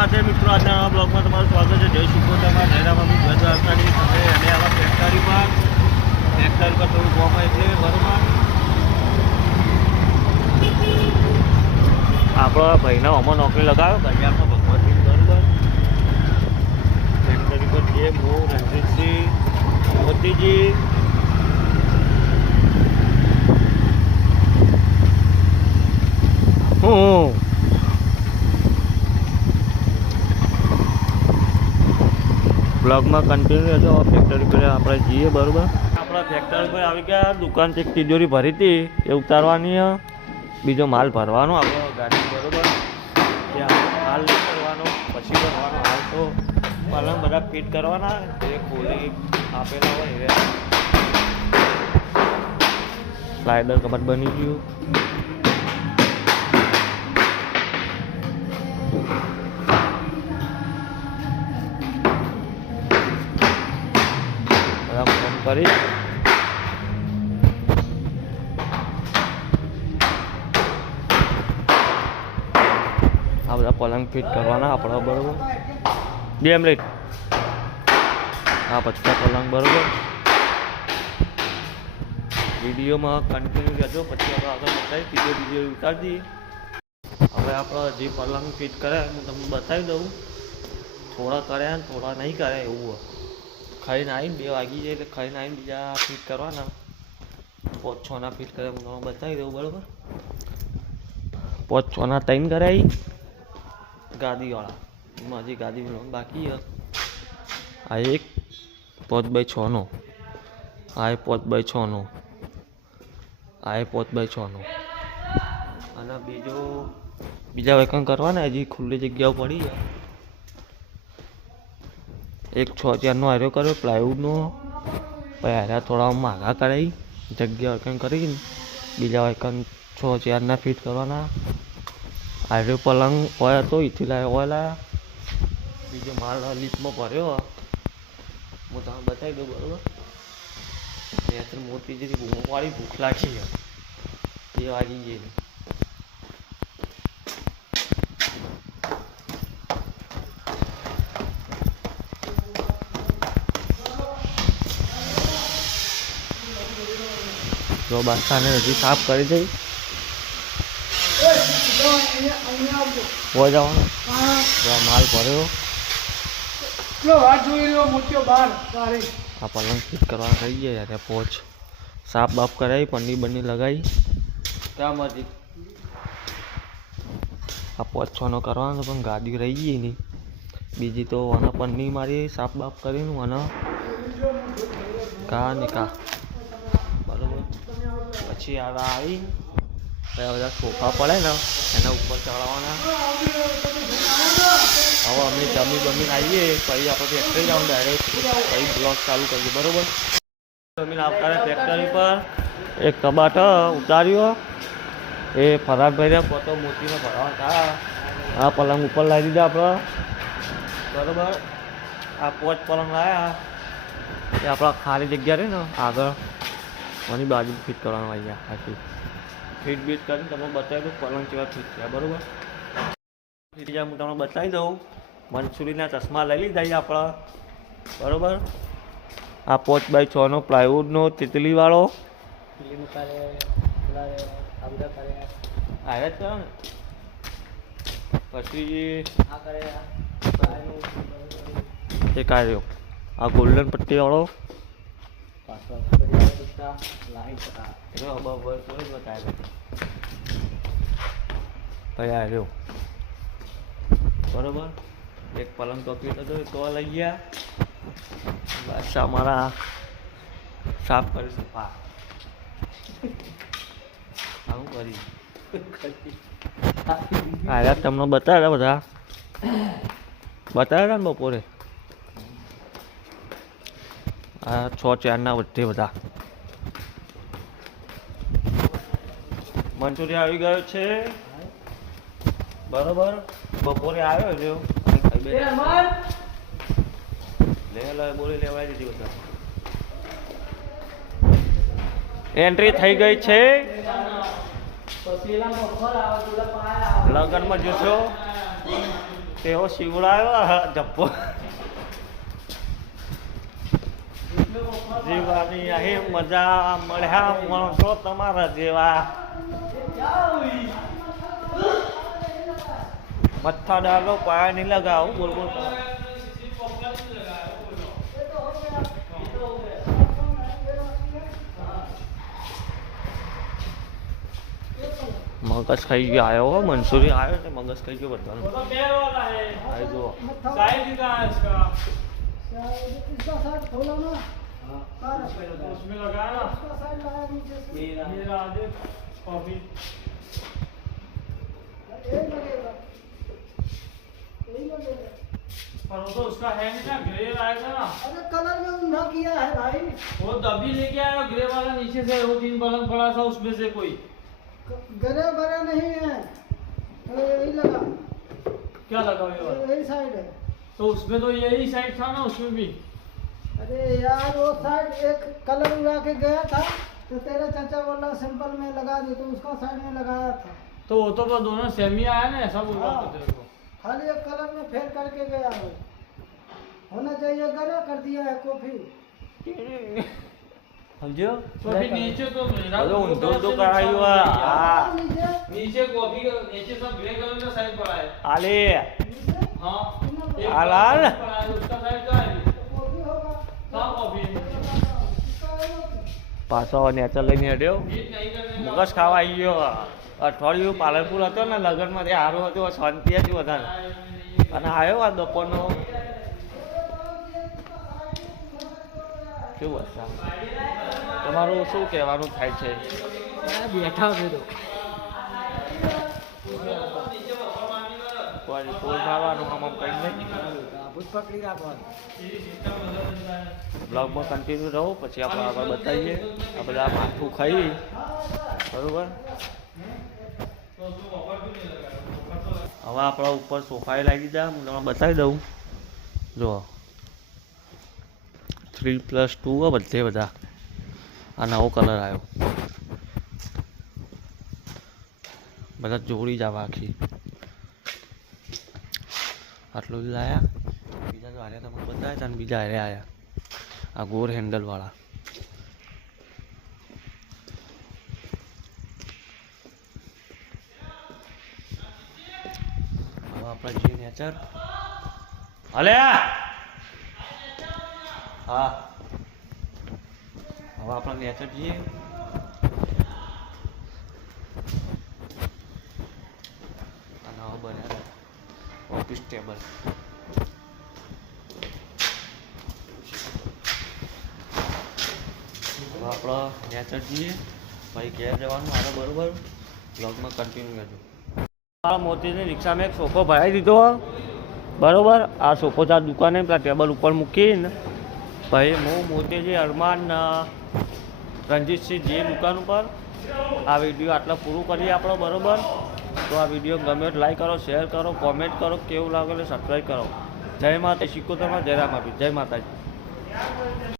માતે મિત્રો, આજના નવા બ્લોગમાં તમારું સ્વાગત છે. જય સુખોતામાં નહેરામાં જય દ્વારકાની તમે અને આવા ફેક્ટરી પર થોડું કોમ એટલે બરાબર આપણા ભાઈના આમાં નોકરી લગાવ્યો કલ્યાણમાં ભગવતસિંહ બરાબર. ફેક્ટરી પર જે હું રણજીતસિંહ મોતીજી બ્લોગમાં કન્ટિન્યુ રહેજો. ફેક્ટરી પર આપણે જઈએ બરાબર. આપણા ફેક્ટરી પર આવી ગયા. દુકાન એક તિજોરી ભરી હતી એ ઉતારવાની, બીજો માલ ભરવાનો આપણો ગાડી બરાબર. ત્યાં માલ કરવાનો પછી ભરવાનો. હાલ તો પલંગ બધા ફિટ કરવાના એ ખોલી આપેલા હોય એ સ્લાઇડર કબાટ બની ગયું. કરી આ બધા પલંગ ફિટ કરવાના આપણા બરોબર. 2 મિનિટ. આ 50 પલંગ બરોબર. વિડીયોમાં કન્ટિન્યુ રહેજો. પછી આપણે આગળ બતાવી ત્રીજો વિડીયો ઉતારી દઈએ. હવે આપણે જે પલંગ ફિટ કર્યા હું તમને બતાવી દઉં. થોડા કર્યા ને થોડા નહીં કર્યા એવું. ખાઈને આવીને 2 વાગી જાય એટલે ખાઈને આવીને બીજા ફિટ કરવાના. 5-6 ફિટ કર્યા હું તમને બતાવી દઉં બરાબર. 5-6 3 કરાવી ગાદીવાળા. એમાં હજી ગાદી બાકી છે. આ એક 5x6 આ 5x6 આ 5x6 અને બીજા વેકન કરવાના. હજી ખુલ્લી જગ્યાઓ પડી છે. એક 6-4 હાર્યો કર્યો પ્લાયવુડનો. પછી હાર્યા થોડા માગા કરાવી જગ્યા વેકન કરીને બીજા વેકન 6-4 ફિટ કરવાના. હાર્યો પલંગ હોય તો એથી લાવ્યો હોય લાવ્યા. બીજો માલ લીપમાં ભર્યો હું તમને બતાવી દઉં બરાબર. ત્યાં મોતીજી બૂમો પાડી ભૂખ લાગી છે 2 વાગી ગઈ. જો બાદશાહને હજી સાફ કરી દઈ હોય જવાનું. માલ ભર્યો. આ પલંગ ફિટ કરવા થઈ ગયા ત્યાં પહોંચ સાફ બાફ કરાવી પન્ની બન્ની લગાવી. ત્યાં મરજી આ 5-6 કરવાનો પણ ગાડી રહી ગઈ નહીં. બીજી તો આના પન્ની મારી સાફ બાફ કરીને આના કા નિકા બરાબર. પછી આવી બધા સોફા પડે ને એના ઉપર ચડાવવાના. હવે અમે જમીન આવીએ પછી આપણે ફેક્ટરી જવાનું ડાયરેક્ટ પછી બ્લોગ ચાલુ કરીએ બરાબર. જમીન આવતા ફેક્ટરી પર એક કબાટ ઉતાર્યો એ ફરાક ભર્યા પોતો મોતીને ભરવા હતા. આ પલંગ ઉપર લાવી દીધા આપણે બરાબર. આ 5 પલંગ લાવ્યા એ આપણા ખાલી જગ્યા રહે ને આગળ મને બાજુ ફિટ કરવાનું આવી ગયા. આખી ફિટ બીટ કરીને તમને બતાવી દઉં પલંગ કેવા ફિટ થયા બરાબર. બીજા હું તમને બતાવી દઉં. મંચુરીના ચશ્મા લઈ લીધા આપણા બરાબર. આ 5x6 પ્લાયવુડનો તિતલીવાળો આવ્યા જ ને. પછી એક આવ્યો આ ગોલ્ડન પટ્ટીવાળો. ભાઈ આવ્યો બરોબર. એક પલંગ તો પીતો હતો તો લઈ ગયા. બસ અમારા સાફ કરીશું પા આવું કરી આવ્યા. તમને બતાવ્યા બધા બતાવ્યા ને બપોરે. આ 6-4 વચ્ચે બધા મંચુરી આવી ગયો છે બરોબર. બપોરે આવ્યો છે લે બોલી લેવાય દીધી બધા. એન્ટ્રી થઈ ગઈ છે. લગ્નમાં જશો તેઓ શિવડાયો જપ્પો જીવાની અહીં મજા મળ્યા મળશો તમારા જેવા મથ્થા ડાલો પાયા નહીં લગાવું બોલ બોલ મગજ ખાઈ ગયો આવ્યો હો મંસૂરી આવ્યો ને મગજ ખાઈ ગયો બધાનો જો इसका साइड खोलो ना उसमें लगाया ना इसका साइड लगाया नीचे से मेरा आगे कॉफी यही लगेगा यही लगेगा पर वो तो उसका है नहीं ना ग्रे आएगा ना अरे कलर में ऊंधा किया है भाई वो तभी लेके आया ग्रे वाला नीचे से वो 3 बटन पड़ा था उसमें से कोई गरे भरे नहीं है यही लगा क्या लगा हुआ है? यही साइड है तो उसमें तो यही साइड था ना उसमें भी अरे यार वो साइड एक कलर उड़ा के गया था तो तेरा चाचा बोला सिंपल में लगा दे तो उसका साइड में लगाया था तो वो तो बस दोनों सेम ही आया ना ऐसा बोल रहा था तेरे को खाली एक कलर में फेर करके गया वो होना चाहिए गरे कर दिया है कॉफी સમજ્યો तो फिर नीचे तो मेरा બધો ઊંધો ઊંધો કરાયું આ नीचे नीचे कॉफी का नीचे सब ग्रे कलर का साइड पड़ा है આલે हाँ एक आलाल। पड़ा है उसका साइड का है कॉफी होगा कहाँ कॉफी है પાછો નેચર લઈને હેડ્યો हीट नहीं करने का મગજ ખાવા આવી ગયો અઠવાડિયું પાલનપુર હતો ને લગ્નમાં તે સારું હતું શાંતિ હતી વધારે અને આવ્યો આ બપોરનો કેવું હશે તમારું શું કહેવાનું થાય છે बैठा दे दो કોઈ કોઈ ખાવાનું આમ આમ કંઈ નહીં भूत पकड़ी रखवा બ્લોગમાં કન્ટિન્યુ રહો પછી આપણે આગળ બતાવીએ આ બધા માથું ખાઈ બરાબર હવે આપણા ઉપર સોફાએ લાગી દીધા હું તમને બતાવી દઉં જુઓ 3+2 બધે બધા આ નવો કલર આવ્યો બધા જોડી જ આવા આખી આટલું જ લાયા બીજા તો હાર્યા તમને બતાવ્યા હતા અને બીજા હારે આવ્યા આ ગોર હેન્ડલવાળા હવે આપણા જે નેચર હલે હા હવે આપણા નેચર જઈએ અને હવે બન્યા ઓફિસ ટેબલ હવે આપણે નેચર જઈએ ભાઈ ઘેર જવાનું આગળ બરોબર બ્લોગમાં કન્ટિન્યુ કરજો આ મોતીની રિક્ષામાં એક સોફો ભરાઈ દીધો બરોબર આ સોફો ત્યાં દુકાને પેલા ટેબલ ઉપર મૂકીને ભાઈ હું મોતીજી અરમાન રણજીતસિંહ જે દુકાન ઉપર આ વિડીયો આટલા પૂરું કરીએ આપણો બરોબર તો આ વિડીયો ગમે તો લાઈક કરો શેર કરો કોમેન્ટ કરો કેવું લાગે એટલે સબસ્ક્રાઈબ કરો જય માતા શિકોતરમાં જય રામ આપી જય માતાજી